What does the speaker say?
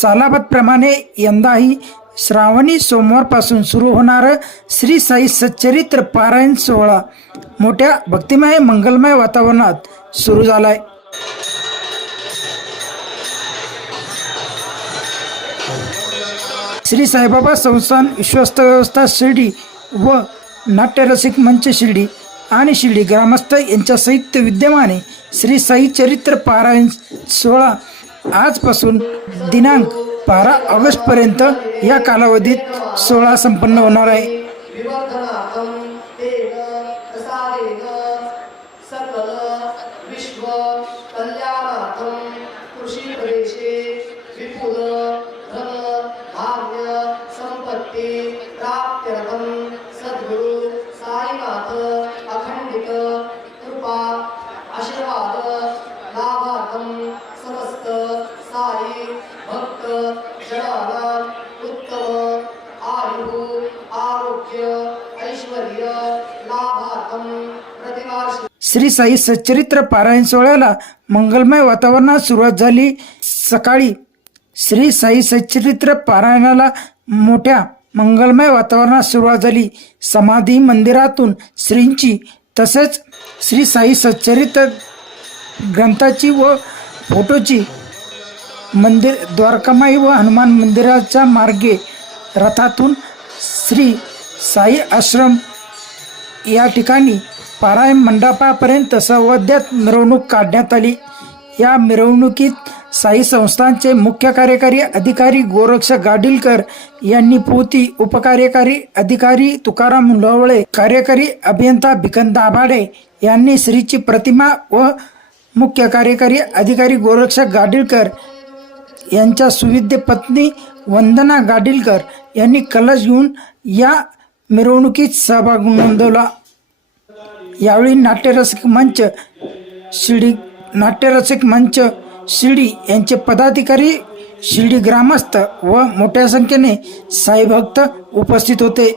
सालाबतप्रमाणे यंदाही श्रावणी सोमवारपासून सुरू होणारं श्री साई सच्चरित्र पारायण सोहळा. मोठ्या भक्तिमय मंगलमय वातावरणात सुरू झालाय. श्री साईबाबा संस्थान विश्वस्त व्यवस्था शिर्डी व नाट्यरसिक मंच शिर्डी आणि शिर्डी ग्रामस्थ यांच्या संयुक्त विद्यमाने श्री साई चरित्र पारायण सोहळा आजपासून दिनांक बारा ऑगस्टपर्यंत या कालावधीत सोहळा संपन्न होणार आहे. विश्व धन सद्गुरु साईनाथ अखंडित कृपा आशीर्वाद जनानां उत्तम आयु आरोग्य ऐश्वर्य लाभार्थम प्रतिवार्ष श्री साई सच्चरित्र पारायण सोहळ्याला मंगलमय वातावरणात सुरुवात झाली. सकाळी श्री साई सच्चरित्र पारायणाला मोठ्या मंगलमय वातावरणात सुरुवात झाली. समाधी मंदिरातून श्रींची तसेच श्री साई सच्चरित्र ग्रंथाची व फोटोची मंदिर द्वारकामाई व हनुमान मंदिराच्या मार्गे रथातून श्री साई आश्रम या ठिकाणी पारायण मंडपापर्यंत सवद्यात मिरवणूक काढण्यात आली. या मिरवणुकीत साई संस्थांचे मुख्य कार्यकारी अधिकारी गोरक्ष गाडीलकर यांनी पोती उपकार्यकारी अधिकारी तुकाराम लोवळे कार्यकारी अभियंता भिकन दाभाडे यांनी श्रीची प्रतिमा व मुख्य कार्यकारी अधिकारी गोरक्ष गाडीलकर यांच्या सुविद्य पत्नी वंदना गाडीलकर यांनी कलश घेऊन या मिरवणुकीत सहभाग नोंदवला. यावेळी नाट्यरसिक मंच शिर्डी नाट्यरसिक मंच शिर्डी यांचे पदाधिकारी शिर्डी ग्रामस्थ व मोठ्या संख्येने साईभक्त उपस्थित होते.